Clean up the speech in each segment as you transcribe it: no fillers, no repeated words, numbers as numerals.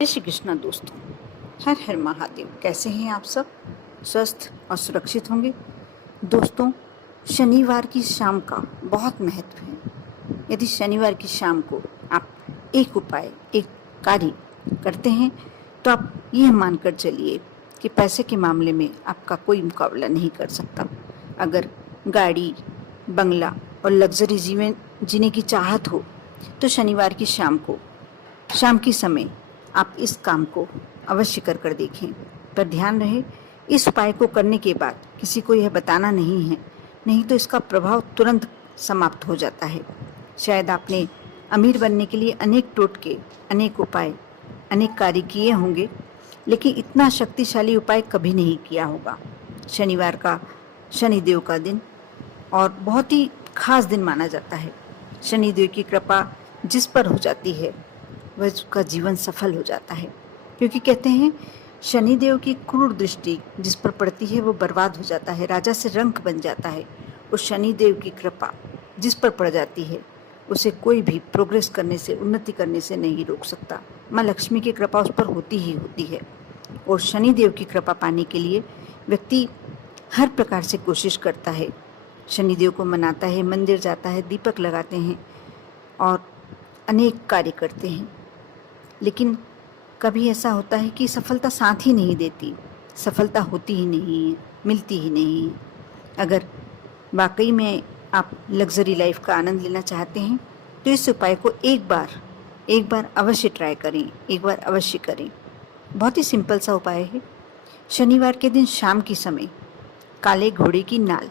जय श्री कृष्णा दोस्तों। हर हर महादेव। कैसे हैं आप सब? स्वस्थ और सुरक्षित होंगे। दोस्तों, शनिवार की शाम का बहुत महत्व है। यदि शनिवार की शाम को आप एक उपाय, एक कार्य करते हैं तो आप यह मानकर चलिए कि पैसे के मामले में आपका कोई मुकाबला नहीं कर सकता। अगर गाड़ी, बंगला और लग्जरी जीवन जीने की चाहत हो तो शनिवार की शाम की समय आप इस काम को अवश्य कर देखें। पर ध्यान रहे, इस उपाय को करने के बाद किसी को यह बताना नहीं है, नहीं तो इसका प्रभाव तुरंत समाप्त हो जाता है। शायद आपने अमीर बनने के लिए अनेक टोटके, अनेक उपाय, अनेक कार्य किए होंगे, लेकिन इतना शक्तिशाली उपाय कभी नहीं किया होगा। शनिवार का शनिदेव का दिन और बहुत ही खास दिन माना जाता है। शनिदेव की कृपा जिस पर हो जाती है वह उसका जीवन सफल हो जाता है, क्योंकि कहते हैं शनिदेव की क्रूर दृष्टि जिस पर पड़ती है वो बर्बाद हो जाता है, राजा से रंक बन जाता है। और शनिदेव की कृपा जिस पर पड़ जाती है उसे कोई भी प्रोग्रेस करने से, उन्नति करने से नहीं रोक सकता। माँ लक्ष्मी की कृपा उस पर होती ही होती है। और शनिदेव की कृपा पाने के लिए व्यक्ति हर प्रकार से कोशिश करता है, शनिदेव को मनाता है, मंदिर जाता है, दीपक लगाते हैं और अनेक कार्य करते हैं। लेकिन कभी ऐसा होता है कि सफलता साथ ही नहीं देती, सफलता होती ही नहीं है, मिलती ही नहीं है। अगर वाकई में आप लग्जरी लाइफ का आनंद लेना चाहते हैं तो इस उपाय को एक बार अवश्य ट्राई करें, एक बार अवश्य करें। बहुत ही सिंपल सा उपाय है। शनिवार के दिन शाम की समय काले घोड़े की नाल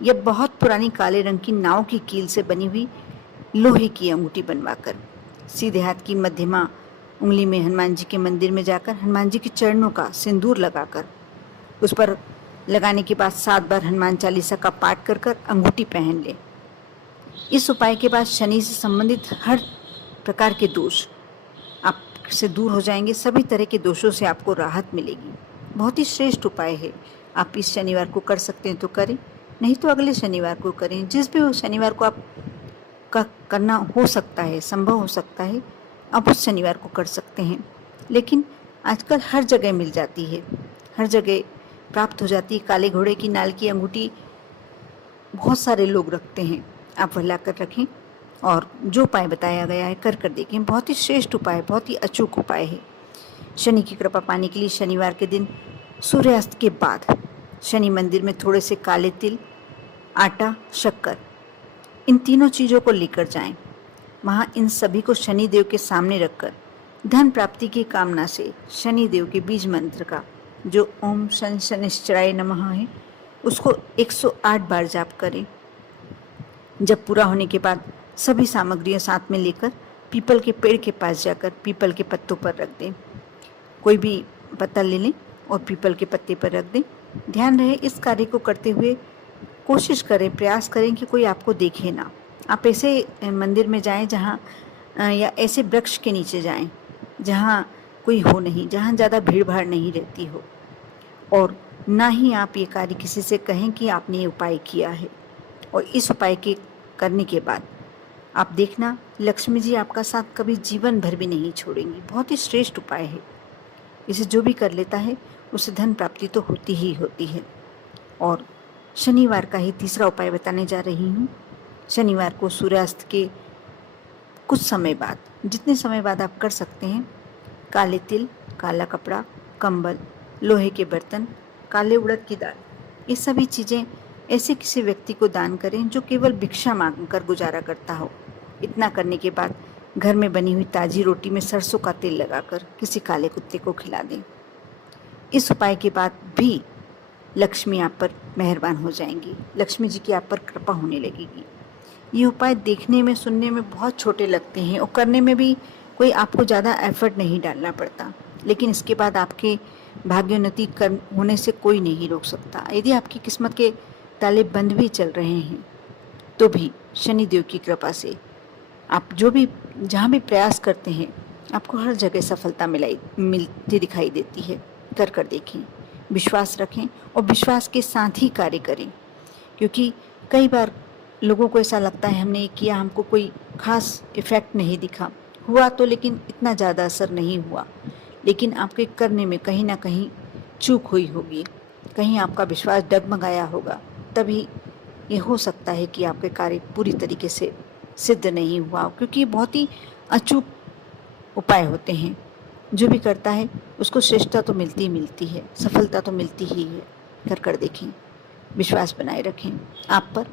या बहुत पुरानी काले रंग की नाव की कील से बनी हुई लोहे की अंगूठी बनवाकर सीधे हाथ की मध्यमा उंगली में हनुमान जी के मंदिर में जाकर हनुमान जी के चरणों का सिंदूर लगाकर उस पर लगाने के बाद 7 बार हनुमान चालीसा का पाठ कर कर अंगूठी पहन ले। इस उपाय के बाद शनि से संबंधित हर प्रकार के दोष आपसे दूर हो जाएंगे। सभी तरह के दोषों से आपको राहत मिलेगी। बहुत ही श्रेष्ठ उपाय है। आप इस शनिवार को कर सकते हैं तो करें, नहीं तो अगले शनिवार को करें। जिस भी शनिवार को आप का करना हो सकता है, संभव हो सकता है, आप उस शनिवार को कर सकते हैं। लेकिन आजकल हर जगह मिल जाती है, हर जगह प्राप्त हो जाती है। काले घोड़े की नाल की अंगूठी बहुत सारे लोग रखते हैं, आप वह लाकर रखें और जो उपाय बताया गया है कर देखें। बहुत ही श्रेष्ठ उपाय, बहुत ही अचूक उपाय है। शनि की कृपा पाने के लिए शनिवार के दिन सूर्यास्त के बाद शनि मंदिर में थोड़े से काले तिल, आटा, शक्कर, इन तीनों चीज़ों को लेकर जाएं। वहाँ इन सभी को शनि देव के सामने रखकर धन प्राप्ति की कामना से शनि देव के बीज मंत्र का, जो ओम शन शनिश्चराय नमः है, उसको 108 बार जाप करें। जब पूरा होने के बाद सभी सामग्रियाँ साथ में लेकर पीपल के पेड़ के पास जाकर पीपल के पत्तों पर रख दें। कोई भी पत्ता ले लें और पीपल के पत्ते पर रख दें। ध्यान रहे, इस कार्य को करते हुए कोशिश करें, प्रयास करें कि कोई आपको देखे ना। आप ऐसे मंदिर में जाएं जहाँ या ऐसे वृक्ष के नीचे जाएं जहाँ कोई हो नहीं, जहाँ ज़्यादा भीड़ भाड़ नहीं रहती हो। और ना ही आप ये कार्य किसी से कहें कि आपने ये उपाय किया है। और इस उपाय के करने के बाद आप देखना, लक्ष्मी जी आपका साथ कभी जीवन भर भी नहीं छोड़ेंगी। बहुत ही श्रेष्ठ उपाय है। इसे जो भी कर लेता है उसे धन प्राप्ति तो होती ही होती है। और शनिवार का ही तीसरा उपाय बताने जा रही हूँ। शनिवार को सूर्यास्त के कुछ समय बाद, जितने समय बाद आप कर सकते हैं, काले तिल, काला कपड़ा, कंबल, लोहे के बर्तन, काले उड़द की दाल, ये सभी चीज़ें ऐसे किसी व्यक्ति को दान करें जो केवल भिक्षा मांग कर गुजारा करता हो। इतना करने के बाद घर में बनी हुई ताज़ी रोटी में सरसों का तेल लगाकर किसी काले कुत्ते को खिला दें। इस उपाय के बाद भी लक्ष्मी आप पर मेहरबान हो जाएंगी, लक्ष्मी जी की आप पर कृपा होने लगेगी। ये उपाय देखने में, सुनने में बहुत छोटे लगते हैं और करने में भी कोई आपको ज़्यादा एफर्ट नहीं डालना पड़ता, लेकिन इसके बाद आपके भाग्योन्नति कर होने से कोई नहीं रोक सकता। यदि आपकी किस्मत के ताले बंद भी चल रहे हैं तो भी शनिदेव की कृपा से आप जहाँ भी प्रयास करते हैं आपको हर जगह सफलता मिलती दिखाई देती है। कर देखें, विश्वास रखें और विश्वास के साथ ही कार्य करें। क्योंकि कई बार लोगों को ऐसा लगता है हमने ये किया, हमको कोई खास इफ़ेक्ट नहीं दिखा। हुआ तो लेकिन इतना ज़्यादा असर नहीं हुआ, लेकिन आपके करने में कहीं ना कहीं चूक हुई होगी, कहीं आपका विश्वास डगमगाया होगा, तभी ये हो सकता है कि आपके कार्य पूरी तरीके से सिद्ध नहीं हुआ, क्योंकि ये बहुत ही अचूक उपाय होते हैं। जो भी करता है उसको श्रेष्ठता तो मिलती ही मिलती है, सफलता तो मिलती ही है। कर देखें, विश्वास बनाए रखें आप पर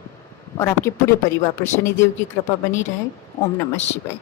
और आपके पूरे परिवार पर शनिदेव की कृपा बनी रहे। ओम नमः शिवाय।